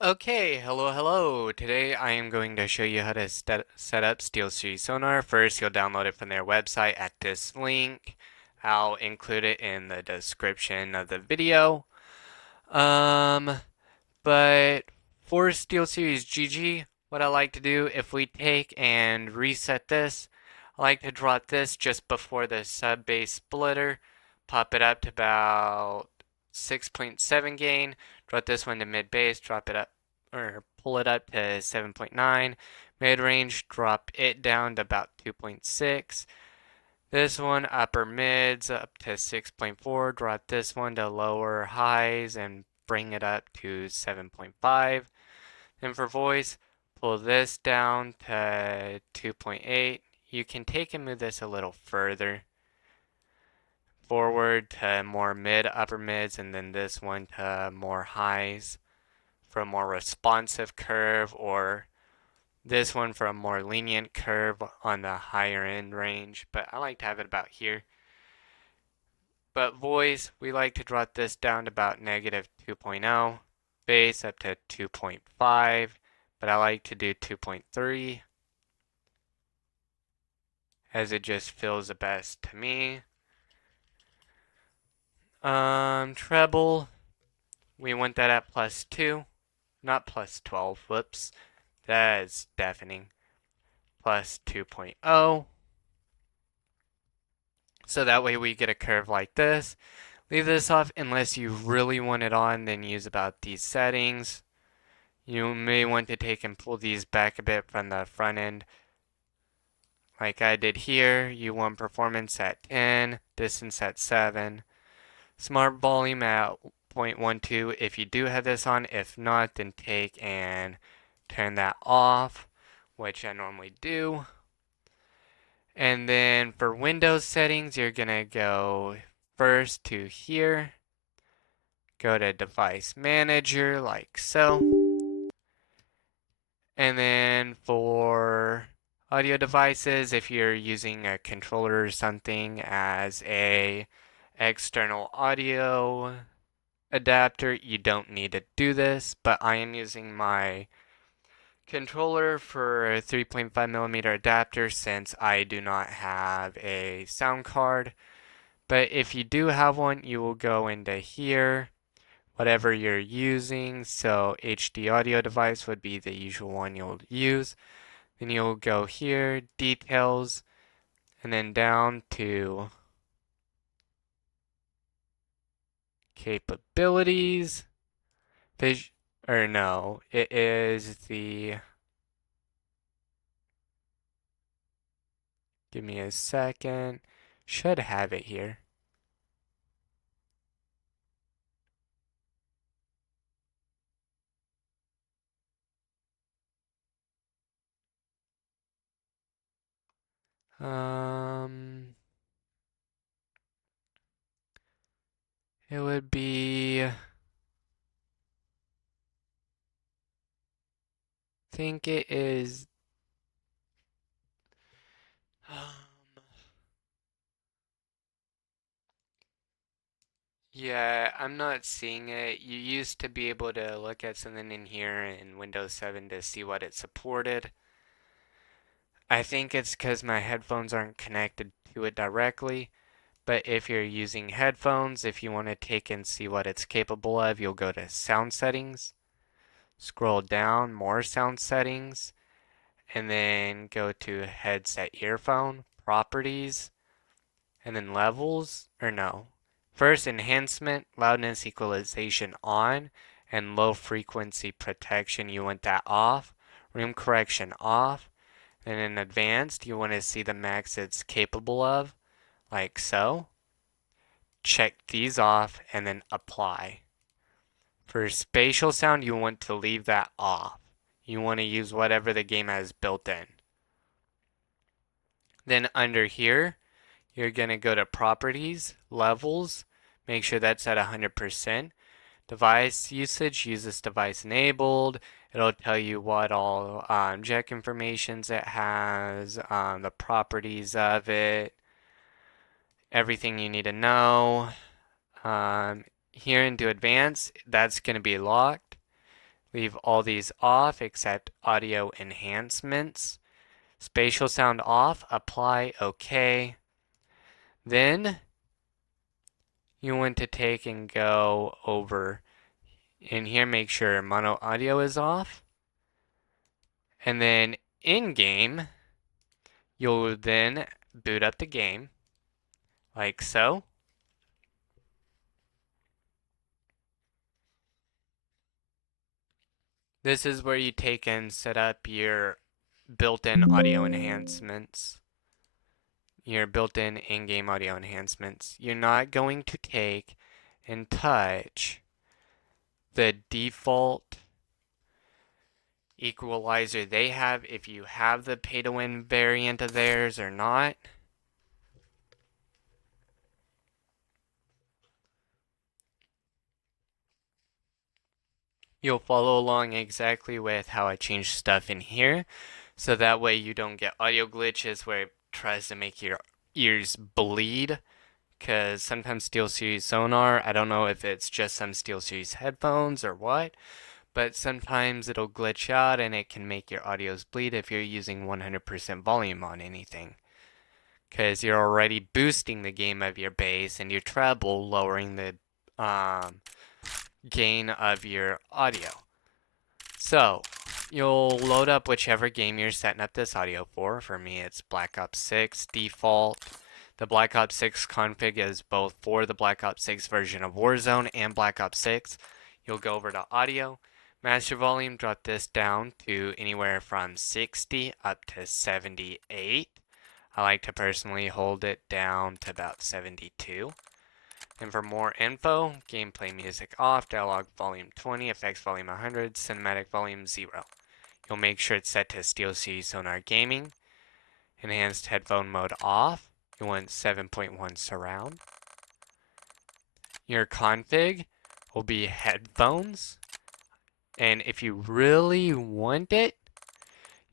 Okay, hello. Today I am going to show you how to set up SteelSeries sonar. First, you'll download it from their website at this link. I'll include it in the description of the video. Um, but for SteelSeries GG, what I like to do, if we take and reset this, I like to drop this just before the sub-bass splitter, pop it up to about 6.7 gain, drop this one to mid-bass, drop it up, or pull it up to 7.9, mid-range, drop it down to about 2.6, this one upper mids up to 6.4, drop this one to lower highs and bring it up to 7.5. And for voice, pull this down to 2.8. You can take and move this a little further forward to more mid, upper mids, and then this one to more highs for a more responsive curve, or this one for a more lenient curve on the higher end range. But I like to have it about here. But voice, we like to drop this down to about negative 2.0, bass up to 2.5, but I like to do 2.3 as it just feels the best to me. Treble, we want that at +2, not +12, whoops, that is deafening, +2.0. So that way we get a curve like this. Leave this off unless you really want it on, then use about these settings. You may want to take and pull these back a bit from the front end like I did here. You want performance at 10, distance at 7, smart volume at 0.12 if you do have this on. If not, then take and turn that off, which I normally do. And then for Windows settings, you're going to go first to here, go to device manager like so. And then for audio devices, if you're using a controller or something as a external audio adapter, you don't need to do this, but I am using my controller for a 3.5mm adapter since I do not have a sound card. But if you do have one, you will go into here, whatever you're using. So HD audio device would be the usual one you'll use. Then you'll go here, details, and then down to capabilities. Or no, it is the, give me a second, should have it here. Um, it would be, I think it is, yeah, I'm not seeing it. You used to be able to look at something in here in Windows 7 to see what it supported. I think it's because my headphones aren't connected to it directly. But if you're using headphones, if you want to take and see what it's capable of, you'll go to sound settings, scroll down, more sound settings, and then go to headset earphone, properties, and then levels, or no. First, enhancement, loudness equalization on, and low frequency protection, you want that off. Room correction off. And in advanced, you want to see the max it's capable of, like so. Check these off and then apply. For spatial sound, you want to leave that off. You want to use whatever the game has built in. Then under here, you're going to go to properties, levels, make sure that's at 100%. Device usage, use this device enabled. It'll tell you what all jack informations it has, the properties of it, everything you need to know. Here into advanced, that's going to be locked. Leave all these off except audio enhancements. Spatial sound off, apply, OK. Then you want to take and go over in here, make sure mono audio is off. And then in game, you'll then boot up the game like so. This is where you take and set up your built-in audio enhancements, your built-in in-game audio enhancements. You're not going to take and touch the default equalizer they have if you have the pay-to-win variant of theirs or not. You'll follow along exactly with how I changed stuff in here, so that way you don't get audio glitches where it tries to make your ears bleed. Because sometimes SteelSeries sonar, I don't know if it's just some SteelSeries headphones or what, but sometimes it'll glitch out and it can make your audios bleed if you're using 100% volume on anything. Because you're already boosting the gain of your bass and your treble, lowering the gain of your audio. So, you'll load up whichever game you're setting up this audio for. For me, it's Black Ops 6 default. The Black Ops 6 config is both for the Black Ops 6 version of Warzone and Black Ops 6. You'll go over to audio, master volume, drop this down to anywhere from 60 up to 78. I like to personally hold it down to about 72. And for more info, gameplay music off, dialogue volume 20, effects volume 100, cinematic volume 0. You'll make sure it's set to SteelSeries Sonar Gaming. Enhanced headphone mode off. You want 7.1 surround. Your config will be headphones. And if you really want it,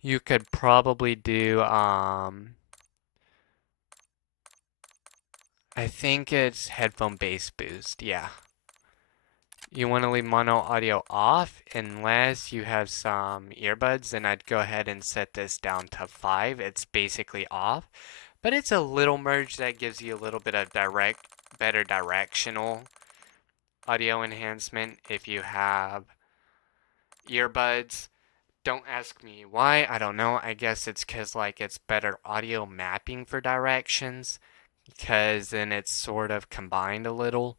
you could probably do, I think it's headphone bass boost, yeah. You want to leave mono audio off unless you have some earbuds, and I'd go ahead and set this down to 5. It's basically off, but it's a little merge that gives you a little bit of better directional audio enhancement if you have earbuds. Don't ask me why, I don't know. I guess it's because like it's better audio mapping for directions, because then it's sort of combined a little.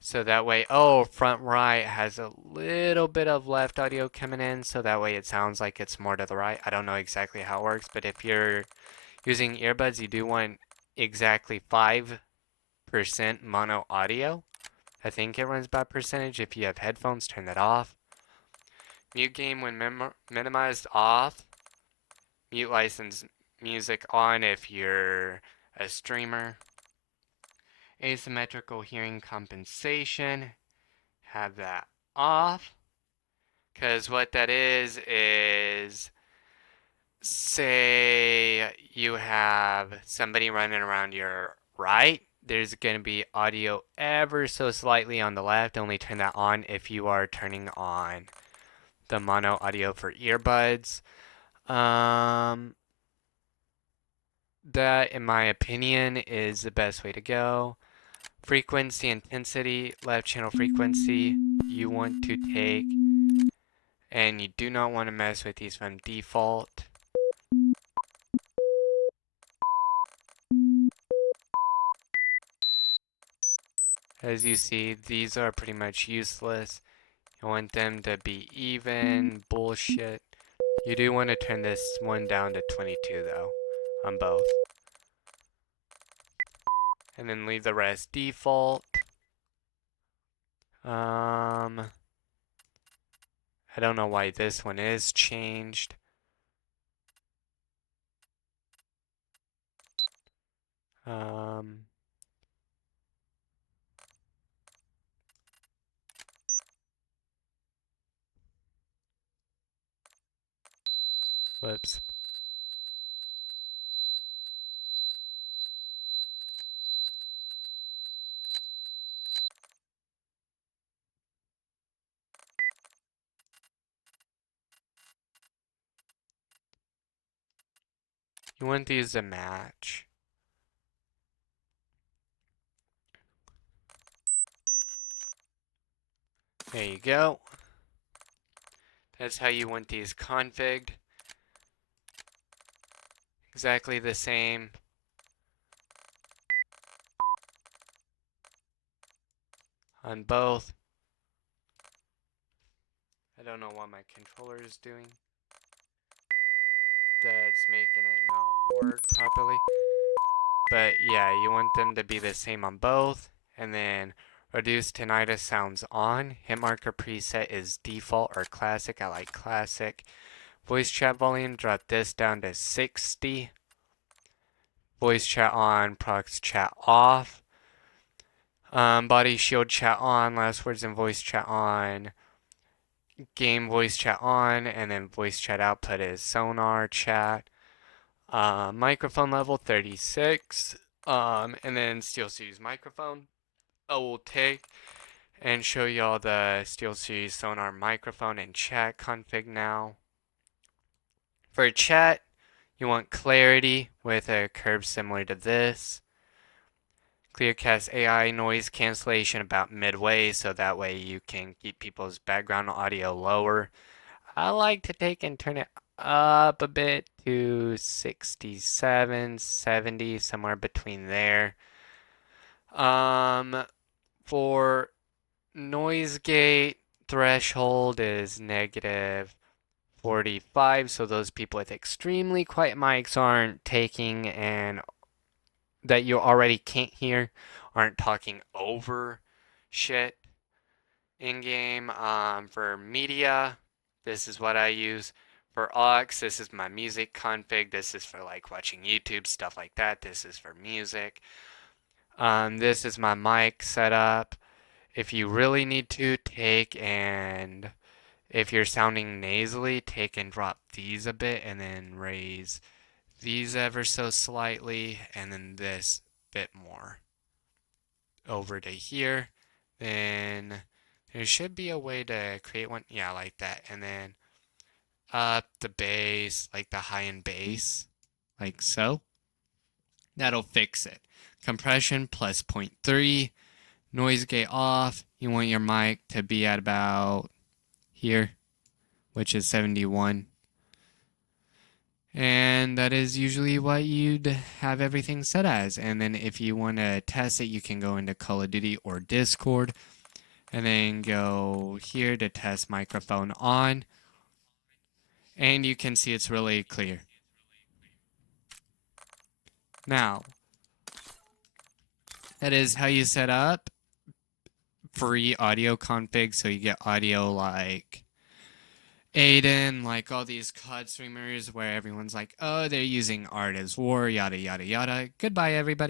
So that way, oh, front right has a little bit of left audio coming in, so that way it sounds like it's more to the right. I don't know exactly how it works, but if you're using earbuds, you do want exactly 5% mono audio. I think it runs by percentage. If you have headphones, turn that off. Mute game when minimized off. Mute license music on if you're a streamer. Asymmetrical hearing compensation, have that off. Because what that is say you have somebody running around your right, there's going to be audio ever so slightly on the left. Only turn that on if you are turning on the mono audio for earbuds. That, in my opinion, is the best way to go. Frequency, intensity, left channel frequency, you want to take, and you do not want to mess with these from default. As you see, these are pretty much useless. You want them to be even, bullshit. You do want to turn this one down to 22 though, on both. And then leave the rest default. I don't know why this one is changed. Whoops. You want these to match. There you go. That's how you want these configured. Exactly the same. On both. I don't know what my controller is doing. That's making it not work properly. But yeah, you want them to be the same on both. And then reduce tinnitus sounds on. Hit marker preset is default or classic. I like classic. Voice chat volume, drop this down to 60. Voice chat on, prox chat off. Body shield chat on, last words in voice chat on. Game voice chat on, and then voice chat output is sonar chat. Microphone level 36. And then SteelSeries microphone. I will take and show y'all the SteelSeries sonar microphone and chat config now. For chat, you want clarity with a curve similar to this. Clearcast AI noise cancellation about midway, so that way you can keep people's background audio lower. I like to take and turn it up a bit to 67, 70, somewhere between there. For noise gate, threshold is negative 45, so those people with extremely quiet mics aren't taking and that you already can't hear, aren't talking over shit in game. For media, this is what I use. For aux, this is my music config. This is for like watching YouTube, stuff like that. This is for music. This is my mic setup. If you really need to, take and if you're sounding nasally, take and drop these a bit and then raise these ever so slightly and then this bit more over to here. Then there should be a way to create one. Yeah, like that. And then up the bass, like the high end bass, like so. That'll fix it. Compression plus 0.3. Noise gate off. You want your mic to be at about here, which is 71. And that is usually what you'd have everything set as. And then if you want to test it, you can go into Call of Duty or Discord. And then go here to test microphone on. And you can see it's really clear. Now, that is how you set up free audio config. So you get audio like Aiden, like all these COD streamers where everyone's like, oh, they're using Art as War, yada, yada, yada. Goodbye, everybody.